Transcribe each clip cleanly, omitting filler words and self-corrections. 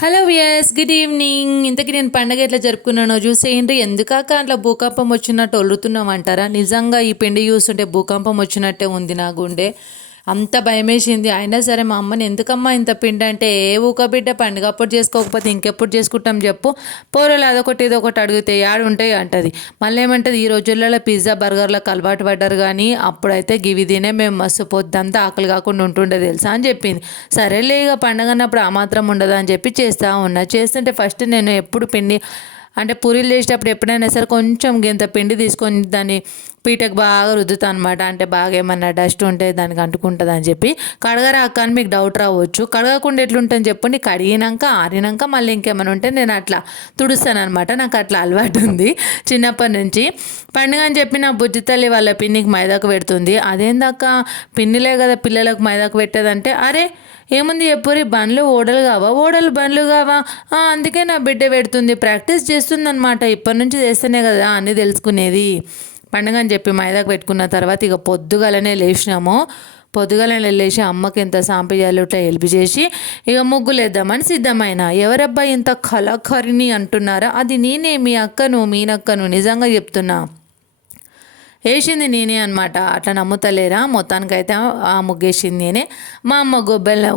Hello viewers, good evening. ఇంతకీ నేను పండగ ఎట్లా జరుపుకున్నానో చూసేయండి. ఎందుకాక అట్లా భూకంపం వచ్చినట్టు ఒర్రుతున్నాం అంటారా? నిజంగా ఈ పిండి చూస్తుంటే భూకంపం వచ్చినట్టే ఉంది నా గుండె. అంత భయమేసింది. అయినా సరే మా అమ్మని, ఎందుకమ్మా ఇంత పిండి అంటే, ఏ ఊక బిడ్డ పండుగ అప్పుడు చేసుకోకపోతే ఇంకెప్పుడు చేసుకుంటాం చెప్పు, పోరలు అదొకటి ఇదొకటి అడిగితే ఉంటాయి అంటది. మళ్ళీ ఏమంటది, ఈ రోజులలో పిజ్జా బర్గర్లకు అలవాటు పడ్డారు కానీ అప్పుడైతే గివి తినే మేము మస్తు పొద్దంతా ఆకలి కాకుండా ఉంటుండే తెలుసా అని చెప్పింది. సరేలే, ఇక పండగ అన్నప్పుడు ఆ మాత్రం ఉండదు అని చెప్పి చేస్తూ ఉన్నా. చేస్తుంటే ఫస్ట్ నేను ఎప్పుడు పిండి అంటే పూరీలు చేసేటప్పుడు ఎప్పుడైనా సరే కొంచెం గింత పిండి తీసుకొని దాన్ని పీటకు బాగా రుద్దుతాను అనమాట. అంటే బాగా ఏమన్నా డస్ట్ ఉంటే దానికి అంటుకుంటుంది అని చెప్పి. కడగరాక అని మీకు డౌట్ రావచ్చు. కడగకుండా ఎట్లుంటుంది చెప్పండి, కడిగినాక ఆరినాక మళ్ళీ ఇంకేమైనా ఉంటే నేను అట్లా తుడుస్తాను అనమాట. నాకు అట్లా అలవాటు ఉంది చిన్నప్పటి నుంచి. పండుగ అని చెప్పి నా బుజ్జి తల్లి వాళ్ళ పిన్నికి మైదాకు పెడుతుంది. అదేందాక పిన్నిలే కదా పిల్లలకు మైదాకు పెట్టేదంటే, అరే ఏముంది ఎప్పురి బండ్లు ఓడలు కావా, ఓడలు బండ్లు కావా, అందుకే నా బిడ్డ పెడుతుంది, ప్రాక్టీస్ చేస్తుంది అనమాట. ఇప్పటి నుంచి చేస్తేనే కదా అన్నీ తెలుసుకునేది. పండుగ అని చెప్పి మైదాకు పెట్టుకున్న తర్వాత ఇక పొద్దుగలనే లేచినాము. పొద్దుగలనే లేచి అమ్మకి ఇంత సాంపియాలు ఇట్లా హెల్ప్ చేసి ఇక ముగ్గులు వేద్దామని సిద్ధమైన. ఎవరబ్బా ఇంత కళాకారిణి అంటున్నారా? అది నేనే, మీ అక్కను, మీనక్కను, నిజంగా చెప్తున్నా. వేసింది నేనే అనమాట. అట్లా నమ్ముతలేరా? మొత్తానికైతే ఆ ముగ్గేసింది నేనే. మా అమ్మ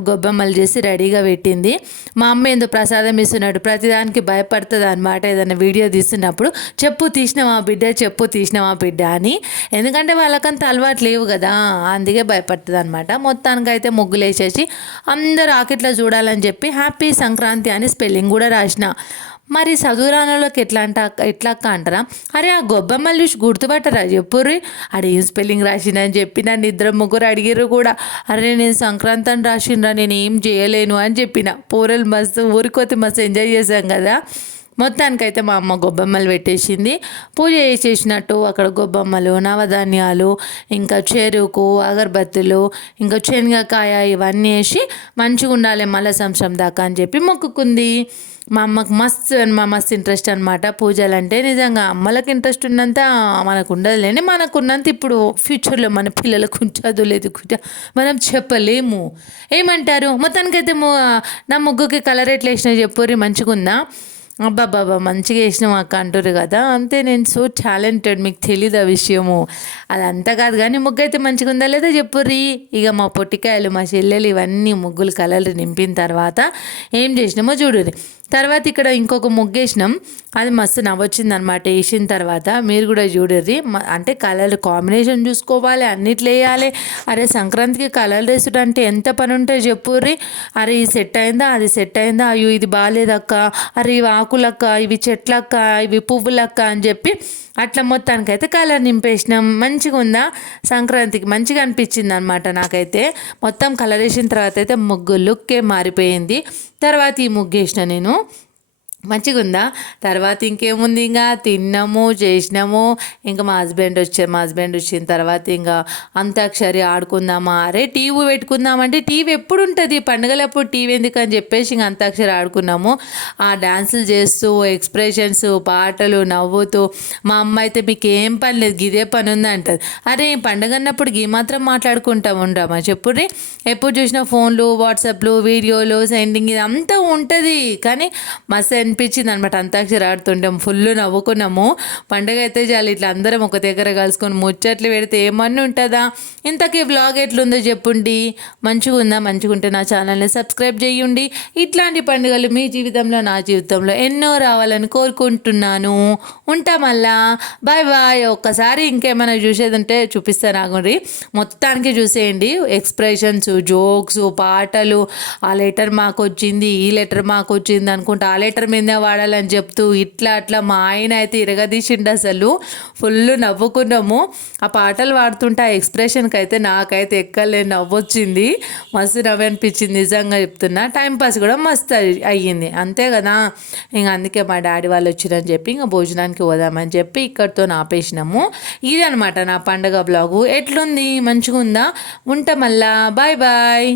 గొబ్బెమ్మలు చేసి రెడీగా పెట్టింది. మా అమ్మ ఎందుకు ప్రసాదం ఇస్తున్నాడు ప్రతిదానికి భయపడుతుంది అనమాట. ఏదైనా వీడియో తీస్తున్నప్పుడు చెప్పు తీసినావా బిడ్డ, చెప్పు తీసినావా బిడ్డ అని. ఎందుకంటే వాళ్ళకంత అలవాటు లేవు కదా, అందుకే భయపడుతుంది అనమాట. మొత్తానికైతే ముగ్గులు వేసేసి అందరూ ఆకిట్లో చూడాలని చెప్పి హ్యాపీ సంక్రాంతి అని స్పెల్లింగ్ కూడా రాసిన. మరి చదువురానోళ్ళకి ఎట్లా అక్క అంటారా? అరే ఆ గొబ్బమ్మలు చూసి గుర్తుపట్టరా చెప్పుర్రి, ఏం స్పెల్లింగ్ రాసిందని చెప్పి నన్ను ఇద్దరు ముగ్గురు అడిగిర్రు కూడా. అరే నేను సంక్రాంతి అని రాసిండ్రా, నేను ఏం చేయలేను అని చెప్పిన. పూరలు మస్తు ఊరికొత్తి మస్తు ఎంజాయ్ చేశాం కదా. మొత్తానికైతే మా అమ్మ గొబ్బెమ్మలు పెట్టేసింది. పూజ చేసేసినట్టు అక్కడ గొబ్బెమ్మలు, నవధాన్యాలు, ఇంకా చెరుకు, అగరబత్తులు, ఇంకా శనగకాయ ఇవన్నీ వేసి మంచిగా ఉండాలి మళ్ళీ సంవత్సరం దాకా అని చెప్పి మొక్కుకుంది. మా అమ్మకు మస్తు ఇంట్రెస్ట్ అనమాట పూజలు అంటే. నిజంగా అమ్మలకు ఇంట్రెస్ట్ ఉన్నంత మనకు ఉండదులేని, మనకున్నంత ఇప్పుడు ఫ్యూచర్లో మన పిల్లలకు చదువులేదు మనం చెప్పలేము. ఏమంటారు? మొత్తానికైతే నా ముగ్గుకి కలర్ ఎట్లా వేసినా చెప్పుర్రి, మంచిగా ఉందా? అబ్బాబ్బాబ్బా మంచిగా వేసినాం అక్క అంటారు కదా. అంతే, నేను సో టాలెంటెడ్, మీకు తెలీదు ఆ విషయము. అదంతా కాదు కానీ ముగ్గు అయితే మంచిగా ఉందా లేదా చెప్పుర్రి. ఇక మా పొట్టికాయలు, మా చెల్లెలు ఇవన్నీ ముగ్గులు కలర్లు నింపిన తర్వాత ఏం చేసినామో చూడుర్రి. తర్వాత ఇక్కడ ఇంకొక ముగ్గేసినాం, అది మస్తు నవ్వొచ్చింది అనమాట వేసిన తర్వాత. మీరు కూడా చూడర్రి. అంటే కలర్ కాంబినేషన్ చూసుకోవాలి, అన్నిట్లో వేయాలి. అరే సంక్రాంతికి కలర్ వేసుడు అంటే ఎంత పని ఉంటుంది చెప్పుర్రి. అరే ఇది సెట్ అయిందా, అది సెట్ అయిందా, అయ్యో ఇది బాగాలేదక్క, అరే ఇవి ఆకులక్క, ఇవి చెట్లక్క, ఇవి పువ్వులక్క అని చెప్పి అట్లా మొత్తానికైతే కలర్ నింపేసినాం. మంచిగా ఉందా? సంక్రాంతికి మంచిగా అనిపించింది అనమాట నాకైతే. మొత్తం కలర్ వేసిన తర్వాత అయితే ముగ్గు లుక్కే మారిపోయింది. తర్వాత ఈ ముగ్గు వేసిన నేను. మంచిగా ఉందా? తర్వాత ఇంకేముంది, ఇంకా తిన్నాము చేసినాము. ఇంకా మా హస్బెండ్ వచ్చిన తర్వాత ఇంకా అంతాక్షరి ఆడుకుందామా, అరే టీవీ పెట్టుకుందామంటే టీవీ ఎప్పుడు ఉంటుంది పండుగలప్పుడు, టీవీ ఎందుకని చెప్పేసి ఇంకా అంతాక్షరి ఆడుకున్నాము. ఆ డ్యాన్సులు చేస్తూ, ఎక్స్ప్రెషన్స్, పాటలు, నవ్వుతూ. మా అమ్మ అయితే మీకు ఏం పని లేదు, గిదే పని ఉంది అంటది. అరే పండుగ అన్నప్పుడు గీ మాత్రం మాట్లాడుకుంటాం ఉండమా చెప్పుర్రి. ఎప్పుడు చూసినా ఫోన్లు, వాట్సాప్లు, వీడియోలు, సెండింగ్ ఇదంతా ఉంటుంది. కానీ మస్తు అనిపించింది అనమాట. అంతాక్షరి ఆడుతుంటాం, ఫుల్ నవ్వుకున్నాము. పండుగ అయితే చాలు ఇట్లా అందరం ఒక దగ్గర కలుసుకొని ముచ్చట్లు పెడితే ఏమన్నా ఉంటుందా. ఇంతకీ వ్లాగ్ ఎట్లుందో చెప్పుండి. మంచిగా ఉందా? మంచిగా ఉంటే నా ఛానల్ని సబ్స్క్రైబ్ చేయండి. ఇట్లాంటి పండుగలు మీ జీవితంలో, నా జీవితంలో ఎన్నో రావాలని కోరుకుంటున్నాను. ఉంటా మళ్ళా. Bye bye. ఒక్కసారి ఇంకేమైనా చూసేది ఉంటే చూపిస్తాను ఆగుండ్రి. మొత్తానికి చూసేయండి. ఎక్స్ప్రెషన్స్, జోక్స్, పాటలు, ఆ లెటర్ మాకు వచ్చింది, ఈ లెటర్ మాకు వచ్చింది అనుకుంటా ఆ లెటర్ మీదే వాడాలని చెప్తూ ఇట్లా అట్లా మా ఆయన అయితే ఇరగదీసిండు. అసలు ఫుల్ నవ్వుకున్నాము. ఆ పాటలు పాడుతుంటే ఆ ఎక్స్ప్రెషన్కి అయితే నాకైతే ఎక్కలేని నవ్వొచ్చింది. మస్తు నవ్వు అనిపించింది, నిజంగా చెప్తున్నా. టైంపాస్ కూడా మస్తు అయ్యింది, అంతే కదా. ఇంకా అందుకే మా డాడీ వాళ్ళు వచ్చిరని చెప్పి ఇంకా భోజనానికి పోదామని చెప్పి ఇక్కడితో ఆపేసినాము. ఇది అనమాట నా పండగ బ్లాగు. ఎట్లుంది? మంచిగా ఉందా? ఉంటా మళ్ళా. Bye bye.